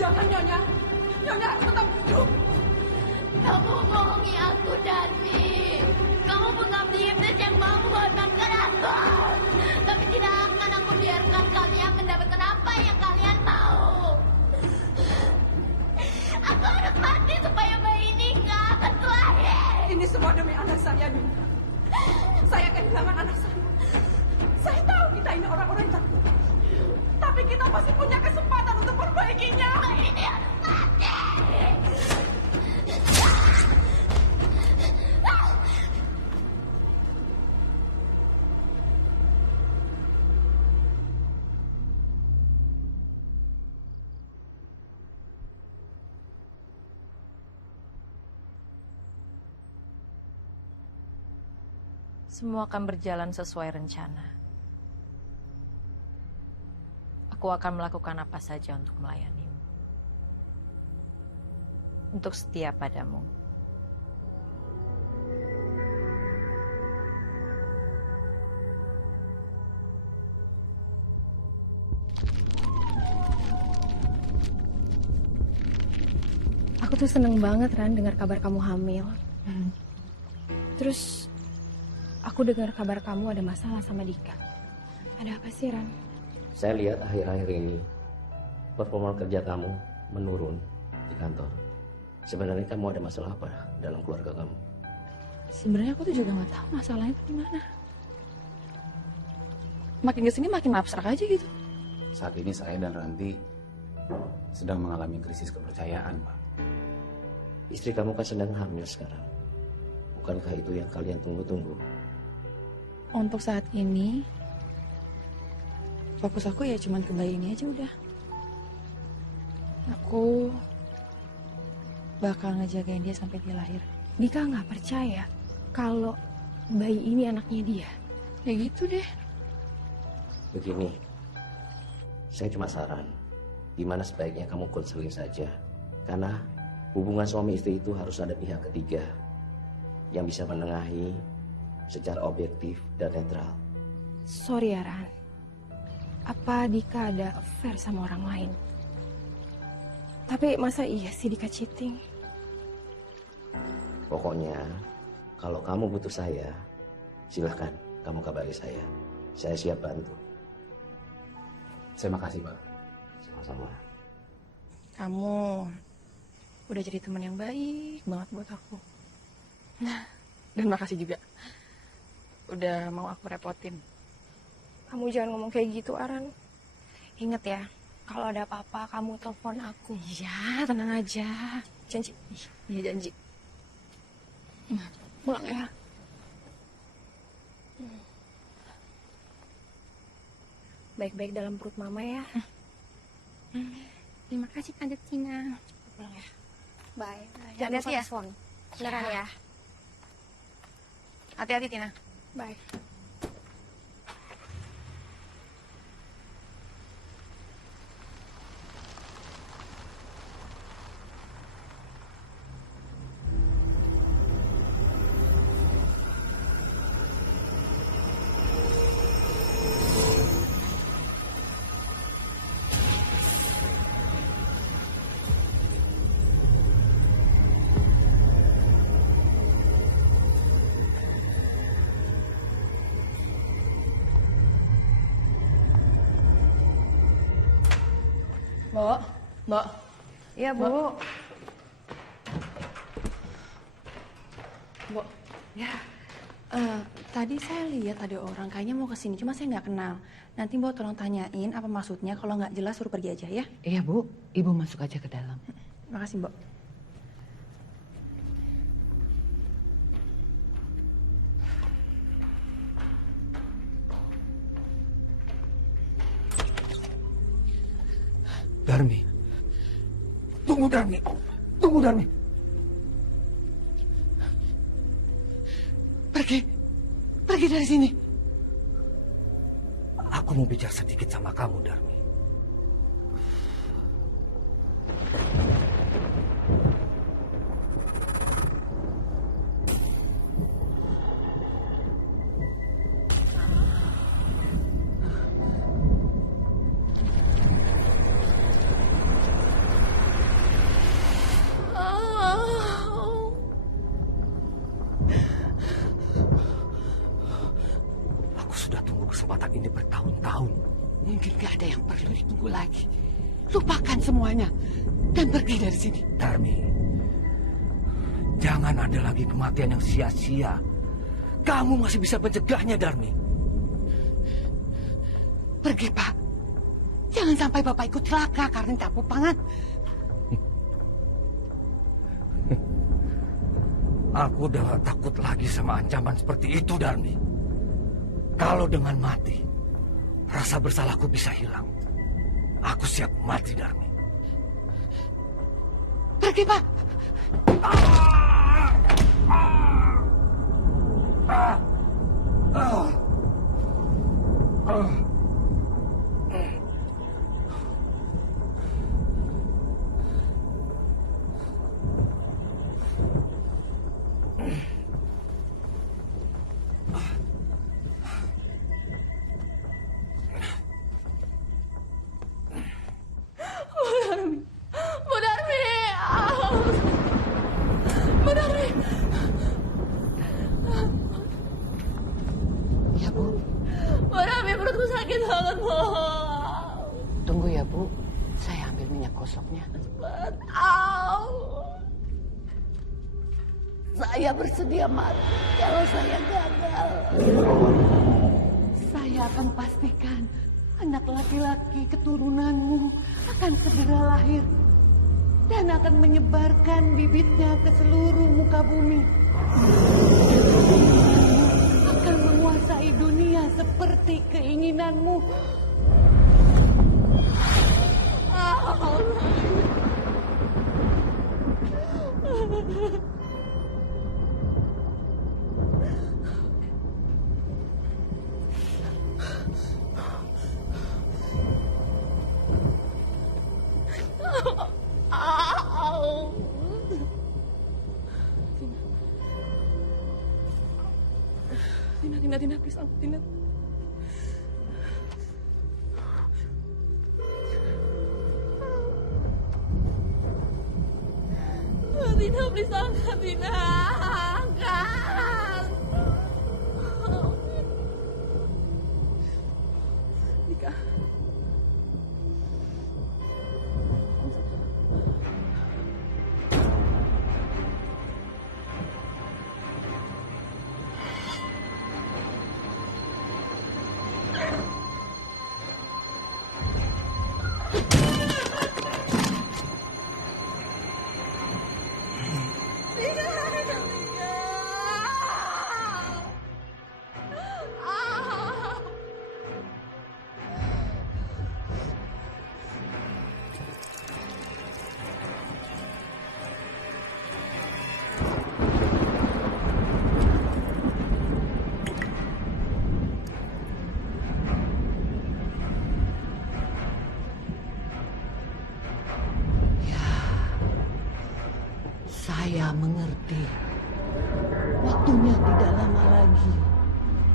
Jangan, Nyonya. Nyonya harus tetap hidup. Kamu bohongi aku, Darmi. Kamu pengabdi iblis yang mau mengorbankan aku. Tapi tidak akan aku biarkan kalian mendapatkan apa yang kalian mau. Aku harus mati supaya bayi ini nggak akan lahir. Ini semua demi anak saya, Nyonya. Saya kehilangan anak saya. Saya tahu kita ini orang-orang yang takut. Tapi kita masih punya kesempatan untuk perbaikinya. Ini harus mati. Semua akan berjalan sesuai rencana. Aku akan melakukan apa saja untuk melayanimu. Untuk setia padamu. Aku tuh seneng banget Ran dengar kabar kamu hamil. Terus aku dengar kabar kamu ada masalah sama Dika. Ada apa sih Ran? Saya lihat akhir-akhir ini performa kerja kamu menurun di kantor. Sebenarnya kamu ada masalah apa dalam keluarga kamu? Sebenarnya aku tuh juga nggak tahu masalahnya itu di mana. Makin kesini makin abstrak aja gitu. Saat ini saya dan Ranti sedang mengalami krisis kepercayaan, Pak. Istri kamu kan sedang hamil sekarang. Bukankah itu yang kalian tunggu-tunggu? Untuk saat ini, fokus aku ya cuman ke bayi ini aja udah. Aku bakal ngejagain dia sampai dia lahir. Dika nggak percaya kalau bayi ini anaknya dia. Ya gitu deh. Begini, saya cuma saran, gimana sebaiknya kamu konseling saja. Karena hubungan suami istri itu harus ada pihak ketiga yang bisa menengahi secara objektif dan netral. Sorry ya Ran, apa Dika ada affair sama orang lain? Tapi masa iya sih Dika cheating? Pokoknya, kalau kamu butuh saya, silahkan kamu kabari saya. Saya siap bantu. Terima kasih, Pak. Sama-sama. Kamu udah jadi teman yang baik banget buat aku. Dan makasih juga udah mau aku repotin. Kamu jangan ngomong kayak gitu Aran. Ingat ya, kalau ada apa-apa kamu telepon aku. Iya, tenang aja. Janji. Iya janji. Pulang ya. Baik-baik dalam perut mama ya. Terima kasih Tante Tina. Pulang ya. Bye. Jangan lupa ya. telepon. Beneran ya. Hati-hati Tina. Bye. Mbak. Iya, Bu. Mbak. Ya. Tadi saya lihat ada orang kayaknya mau kesini, cuma saya nggak kenal. Nanti Mbak tolong tanyain apa maksudnya, kalau nggak jelas suruh pergi aja ya. Iya Bu, Ibu masuk aja ke dalam. Makasih Mbak. Darmi. Tunggu Darmi. Tunggu Darmi. Pergi dari sini. Aku mau bicara sedikit sama kamu, Darmi. Aku sudah tunggu kesempatan ini bertahun-tahun. Mungkin gak ada yang perlu ditunggu lagi. Lupakan semuanya dan pergi dari sini. Darmi, jangan ada lagi kematian yang sia-sia. Kamu masih bisa mencegahnya, Darmi. Pergi, Pak. Jangan sampai Bapak ikut celaka karena capu pangan. Aku udah gak takut lagi sama ancaman seperti itu, Darmi. Kalau dengan mati, rasa bersalahku bisa hilang. Aku siap mati, Darmi. Pergi, Pak. besoknya. Saya bersedia mati kalau saya gagal. Saya akan pastikan anak laki-laki keturunanmu akan segera lahir dan akan menyebarkan bibitnya ke seluruh muka bumi. Akan menguasai dunia seperti keinginanmu. Tina, please, Tina. Tina, please, angkat, Tina. Angkat. Dika. Saya mengerti. Waktunya tidak lama lagi.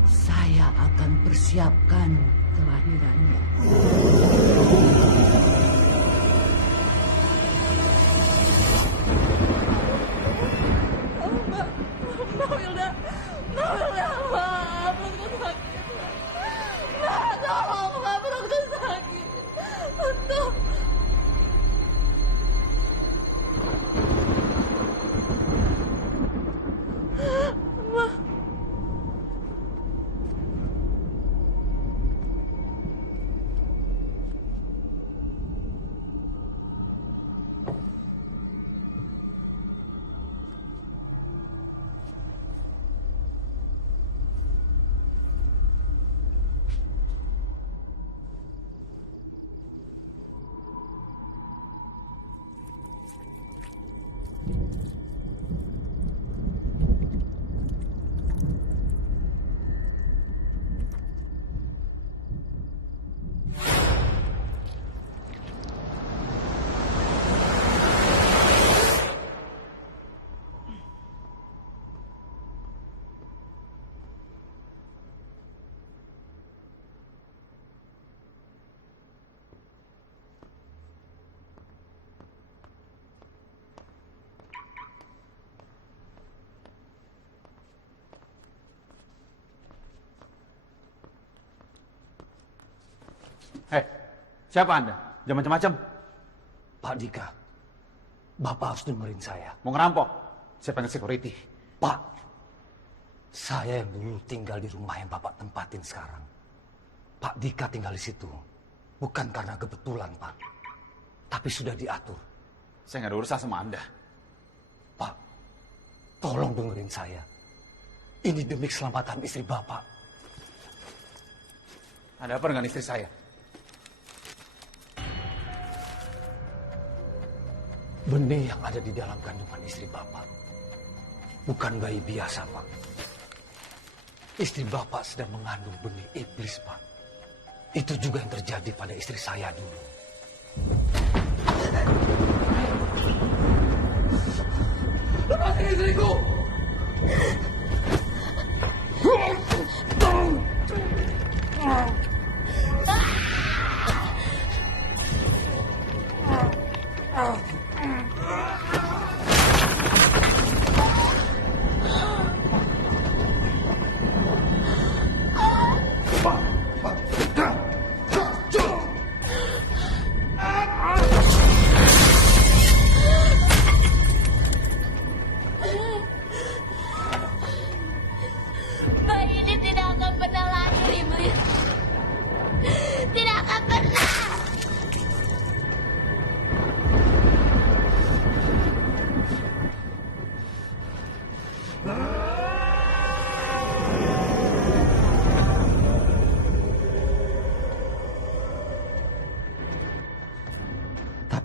Saya akan persiapkan kelahirannya. Mbak Wilda, Mbak, perutku sakit. Mbak, tolong, Mbak, perutku sakit. Untuk Mbak. Hei, siapa Anda? Jangan macam-macam. Pak Dika, Bapak harus dengerin saya. Mau ngerampok? Saya panggil security. Pak, saya yang dulu tinggal di rumah yang Bapak tempatin sekarang. Pak Dika tinggal di situ. Bukan karena kebetulan, Pak. Tapi sudah diatur. Saya nggak ada urusan sama Anda. Pak, tolong dengerin saya. Ini demi keselamatan istri Bapak. Ada apa dengan istri saya? Benih yang ada di dalam kandungan istri Bapak bukan bayi biasa, Pak. Istri Bapak sedang mengandung benih iblis, Pak. Itu juga yang terjadi pada istri saya dulu. Lepasin istriku!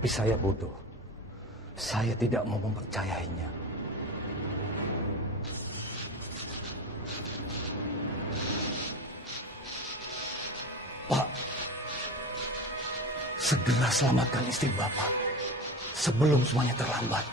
Tapi saya bodoh. Saya tidak mau mempercayainya. Pak, segera selamatkan istri Bapak sebelum semuanya terlambat.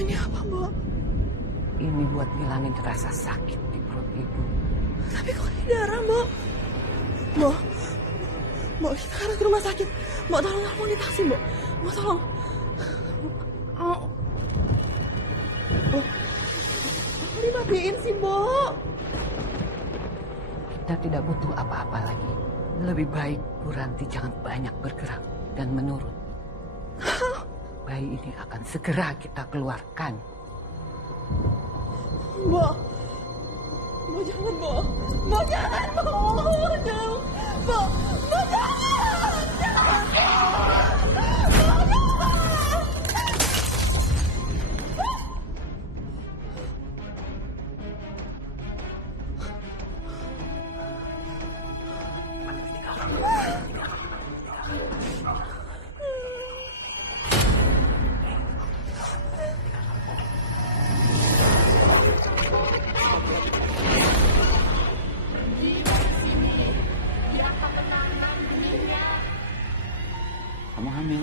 Ini apa, Mbak? Ini buat ngilangin rasa sakit di perut ibu. Tapi kok ada darah, Mbak? Mbak, kita harus ke rumah sakit. Mbak, tolong telepon taksi, Mbak. Mbak, tolong. Mbak, apa dimatiin sih, Mbak? Kita tidak butuh apa-apa lagi. Lebih baik Bu Ranti jangan banyak bergerak dan menurut. Bayi ini akan segera kita keluarkan. Mbak jangan, Mbak. Mbak jangan, Mbak jangan. Mbak jangan. Kamu hamil.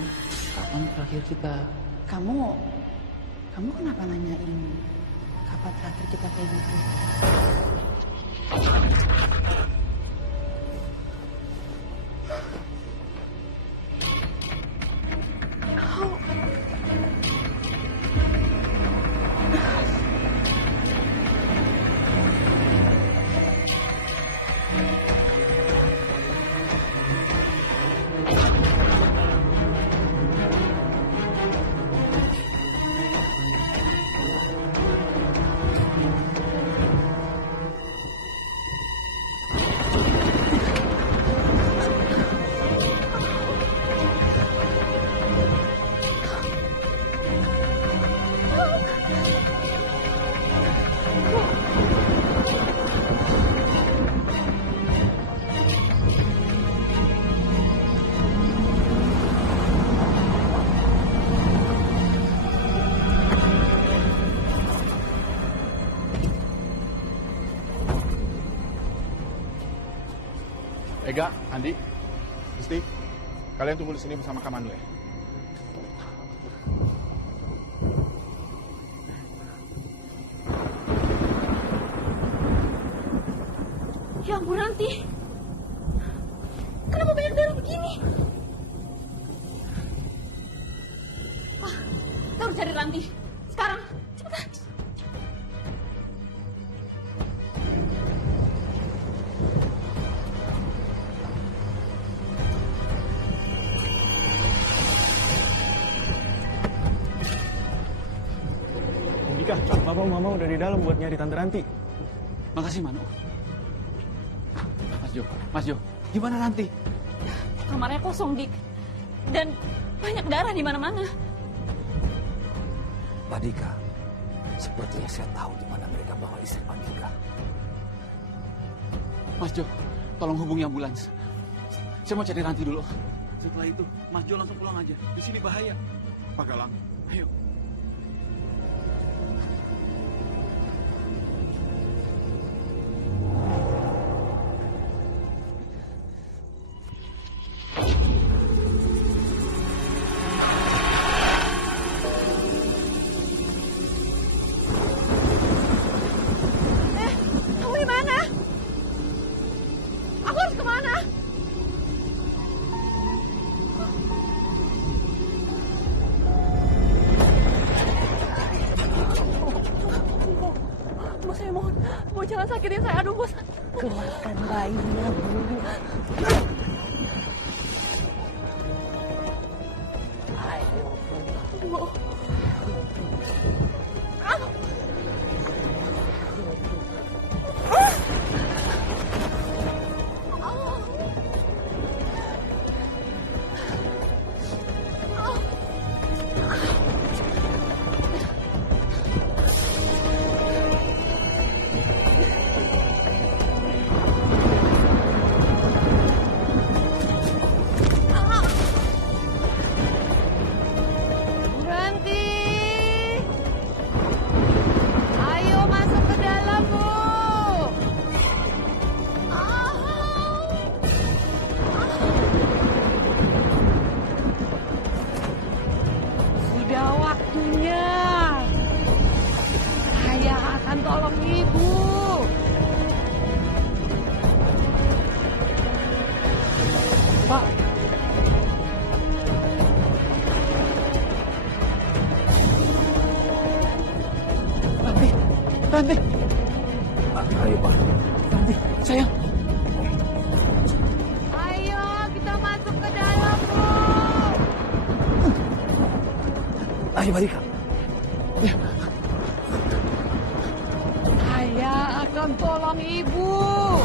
Kapan terakhir kita? Kamu kenapa nanyain kapan terakhir kita kayak gitu? Ega, Andi, Gusti, kalian tunggu di sini bersama Kamando ya. Ya ampun, Ranti. Kenapa banyak darah begini? Kita harus cari Ranti. Sekarang, cepetan. Dika, Papa Mama udah di dalam buat nyari Tante Ranti. Makasih, Manu. Mas Jo, gimana Ranti? Kamarnya kosong, Dik. Dan banyak darah di mana-mana. Pak Dika, sepertinya saya tahu di mana mereka bawa istri Pak Dika. Mas Jo, tolong hubungi ambulans. Saya mau cari Ranti dulu. Setelah itu, Mas Jo langsung pulang aja. Di sini bahaya. Pak Galang, Ayo. Kamu di mana? Aku harus kemana? Bos, saya mohon. Bos, jangan sakitin saya. Aduh, Bos. Keluarkan bayinya, Bu. Ayo, Bu. akan tolong ibu. Pak. Ranti. Ayo Pak. Ranti, sayang. Ayo kita masuk ke dalam, Bu. Ayo Barika. Ya. Saya akan tolong ibu. Bu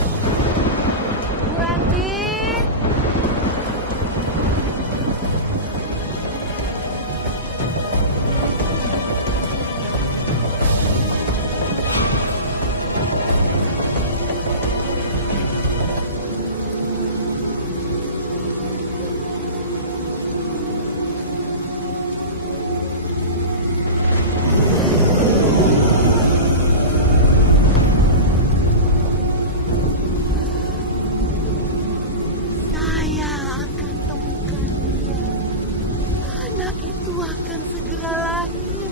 Ranti. Saya akan temukan dia. Anak itu akan segera lahir.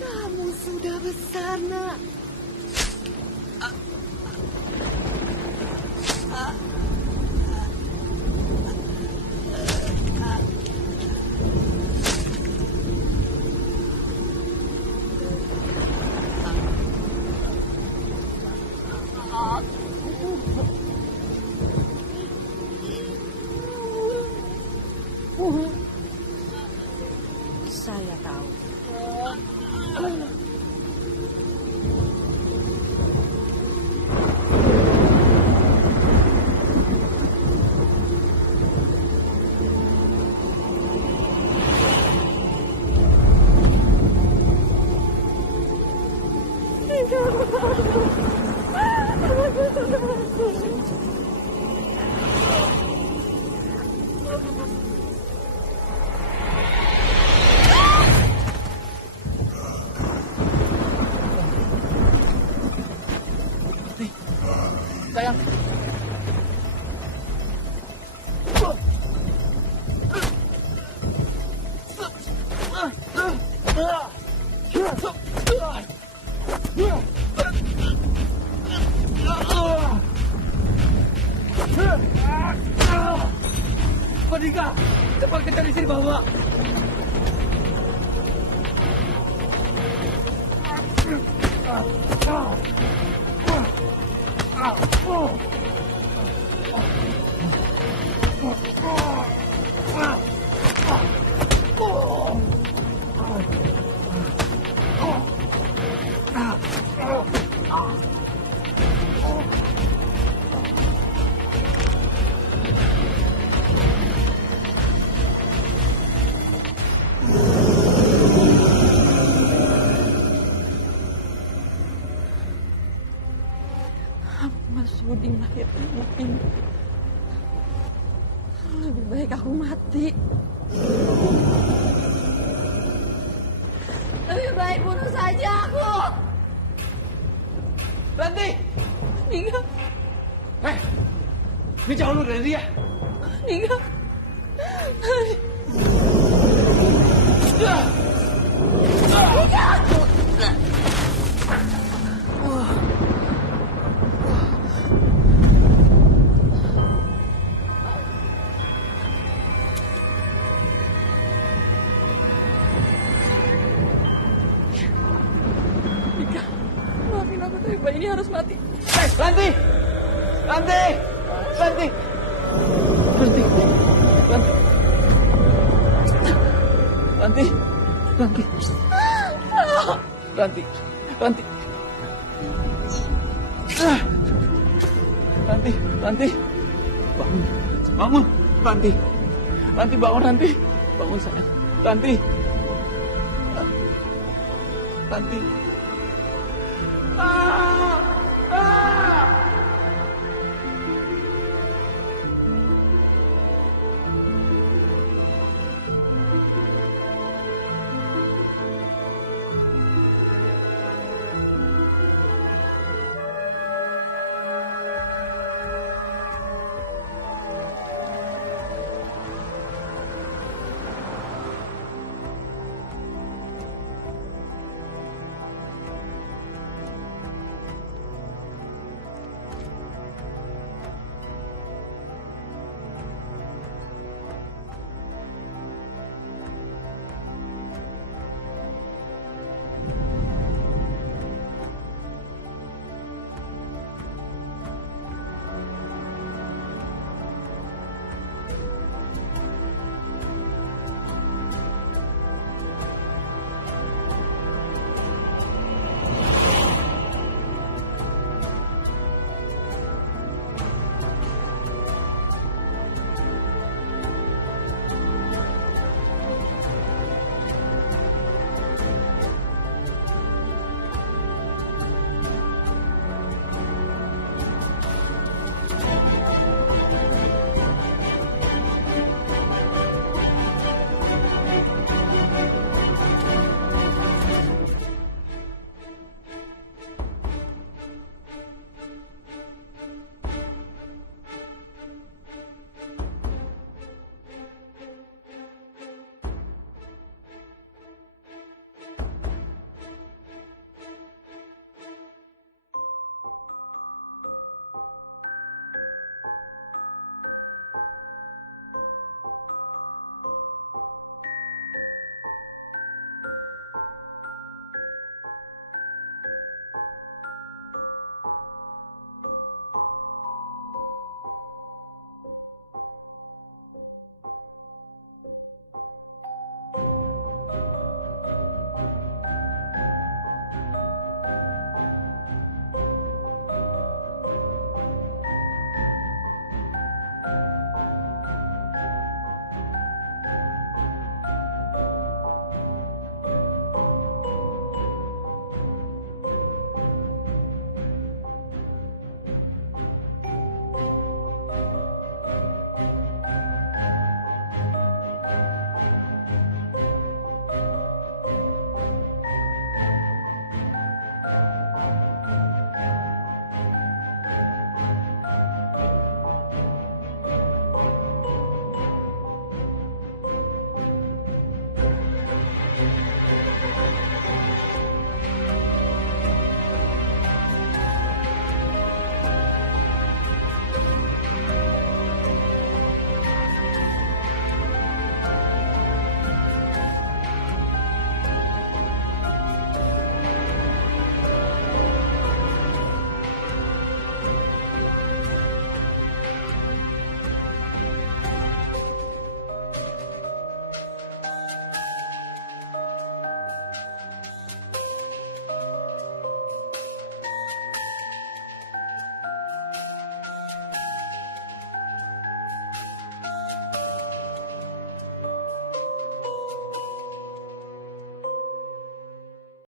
Kamu sudah besar, Nak. Saya tahu. Sayang. Barika, cepat kejar istri bawa. Mas Budi melahirkan anak ini. Lebih baik aku mati. Lebih baik bunuh saja aku. Ranti! Nika. Ini jauh lu dari dia. Nika. Nika, maafin aku tapi bayi ini harus mati. Ranti! Ranti! Ranti! Ranti! Ranti! Ranti! Ranti! Ranti! Ranti! Ranti! Ranti! Bangun! Bangun! Ranti! Ranti bangun Ranti! Bangun sayang! Ranti! Ranti! Ah!